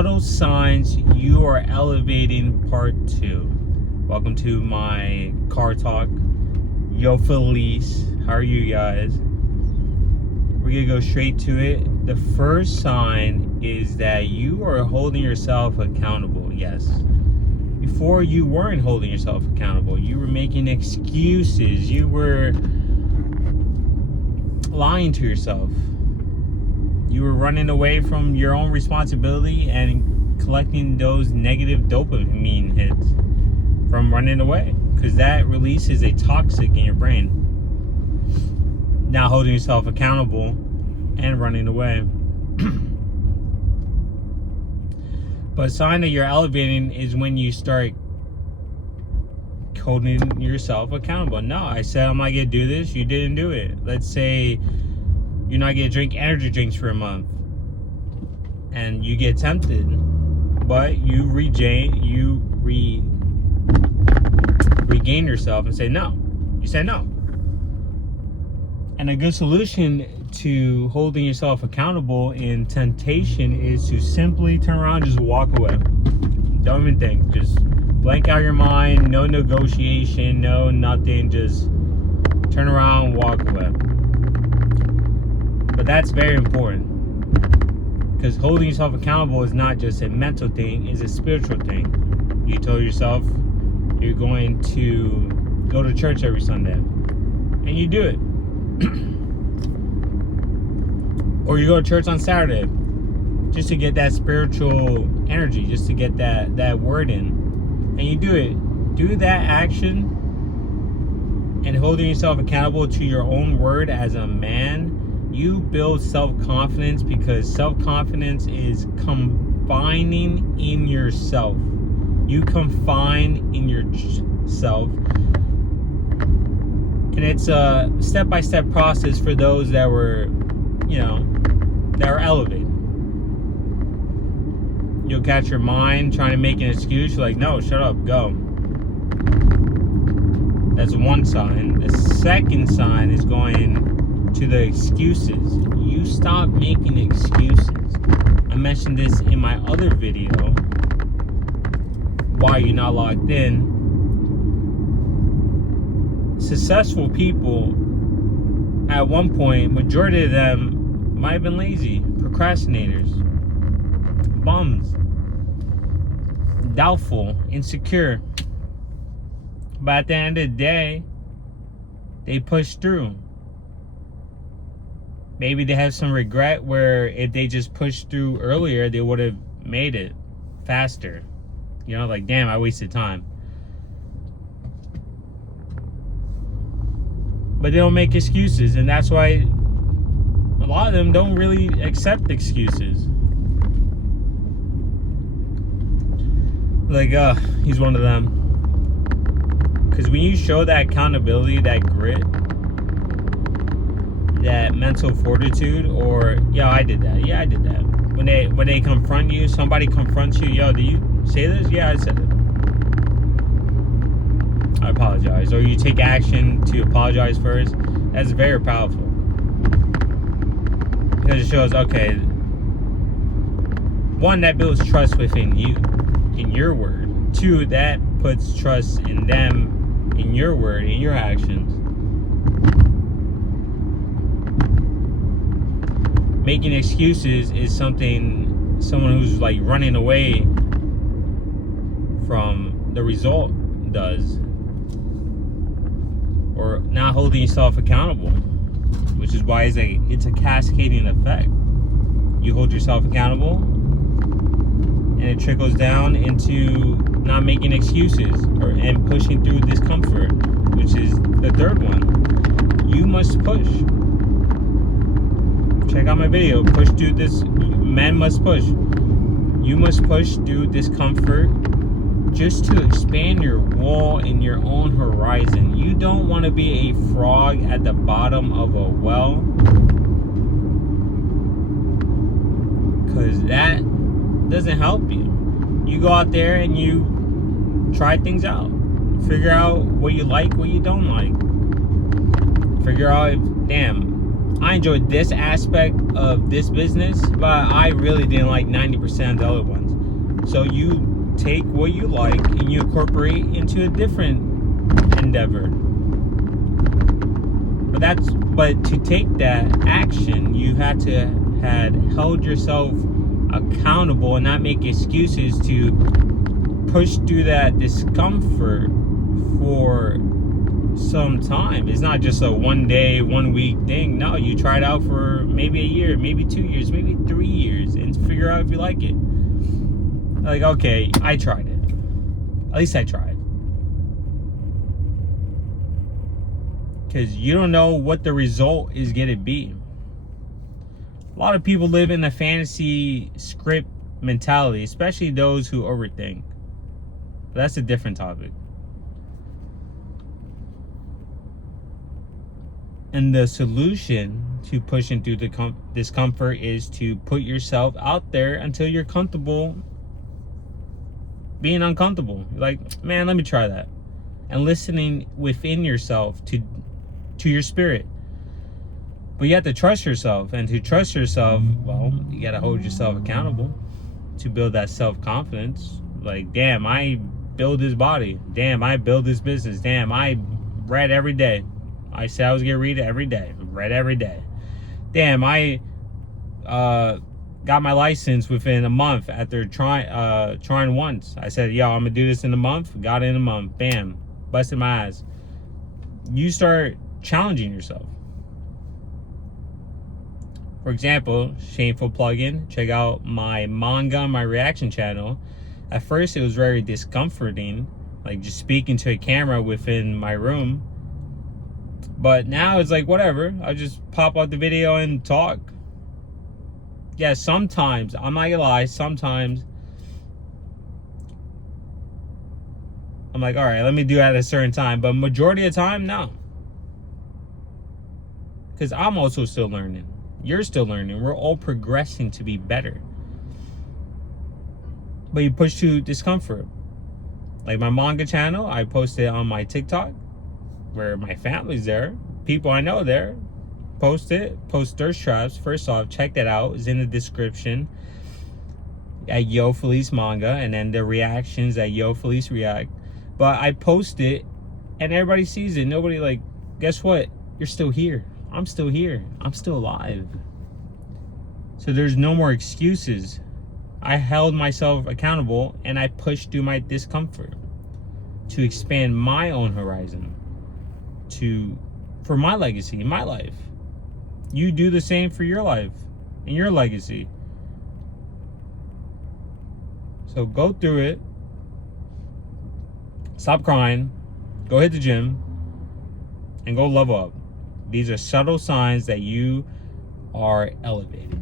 Subtle signs you are elevating part 2. Welcome to my car talk. Yo, Feliz. How are you guys? We're gonna go straight to it. The first sign is that you are holding yourself accountable. Yes. Before, you weren't holding yourself accountable. You were making excuses. You were lying to yourself. You were running away from your own responsibility and collecting those negative dopamine hits from running away, because that releases a toxic in your brain. Now holding yourself accountable and running away. But a sign that you're elevating is when you start holding yourself accountable. No, I said I'm not gonna do this, you didn't do it. Let's say you're not gonna drink energy drinks for a month and you get tempted, but you regain yourself and say no. You say no. And a good solution to holding yourself accountable in temptation is to simply turn around, just walk away. Don't even think. Just blank out your mind. No negotiation. No nothing. Just turn around, walk away. But that's very important, because holding yourself accountable is not just a mental thing, it's a spiritual thing. You told yourself you're going to go to church every Sunday, and you do it. Or you go to church on Saturday just to get that spiritual energy, just to get that word in, and you do it. Do that action and holding yourself accountable to your own word as a man. You build self-confidence, because self-confidence is confining in yourself. You confine in yourself. And it's a step-by-step process for those that were, that are elevated. You'll catch your mind trying to make an excuse. You're like, no, shut up, go. That's one sign. The second sign is going to the excuses. You stop making excuses. I mentioned this in my other video, why you're not locked in. Successful people, at one point, majority of them might have been lazy, procrastinators, bums, doubtful, insecure. But at the end of the day, they push through. Maybe they have some regret where if they just pushed through earlier, they would have made it faster. Like, damn, I wasted time. But they don't make excuses, and that's why a lot of them don't really accept excuses. Like, he's one of them. Because when you show that accountability, that grit, that mental fortitude, or I did that. When they confront you, somebody confronts you, did you say this? Yeah, I said it. I apologize. Or you take action to apologize first. That's very powerful, because it shows, okay, one, that builds trust within you, in your word. Two, that puts trust in them, in your word, in your actions. Making excuses is someone who's like running away from the result does, or not holding yourself accountable, which is why it's a cascading effect. You hold yourself accountable, and it trickles down into not making excuses and pushing through discomfort, which is the third one. You must push. Check out my video. Push through this. Men must push. You must push through discomfort just to expand your wall and your own horizon. You don't want to be a frog at the bottom of a well, because that doesn't help you. You go out there and you try things out. Figure out what you like, what you don't like. Figure out if, damn, I enjoyed this aspect of this business, but I really didn't like 90% of the other ones. So you take what you like and you incorporate into a different endeavor. But to take that action, you had held yourself accountable and not make excuses to push through that discomfort for some time. It's not just a 1 day, 1 week thing. No, you try it out for maybe a year, maybe 2 years, maybe 3 years, and figure out if you like it. Like, okay, I tried it. At least I tried. Because you don't know what the result is going to be. A lot of people live in a fantasy script mentality, especially those who overthink. But that's a different topic. And the solution to pushing through the discomfort is to put yourself out there until you're comfortable being uncomfortable. You're like, man, let me try that. And listening within yourself to your spirit. But you have to trust yourself. And to trust yourself, well, you got to hold yourself accountable to build that self-confidence. Like, damn, I build this body. Damn, I build this business. Damn, I read every day. I said I was going to read it every day. Read every day. Damn, I got my license within a month after trying once. I said, yo, I'm going to do this in a month. Got it in a month. Bam. Busted my ass. You start challenging yourself. For example, shameful plug-in. Check out my manga, my reaction channel. At first, it was very discomforting, like just speaking to a camera within my room. But now it's like, whatever. I just pop out the video and talk. Yeah, sometimes, I'm not gonna lie, sometimes I'm like, all right, let me do it at a certain time. But majority of the time, no. Because I'm also still learning. You're still learning. We're all progressing to be better. But you push through discomfort. Like my manga channel, I posted on my TikTok, where my family's there. People I know there. Post thirst traps. First off, check that out. It's in the description at Yo Feliz Manga, and then the reactions at Yo Feliz React. But I post it and everybody sees it. Nobody like, guess what? You're still here. I'm still here. I'm still alive. So there's no more excuses. I held myself accountable and I pushed through my discomfort to expand my own horizon for my legacy, my life. You do the same for your life and your legacy. So go through it. Stop crying. Go hit the gym and go level up. These are subtle signs that you are elevated.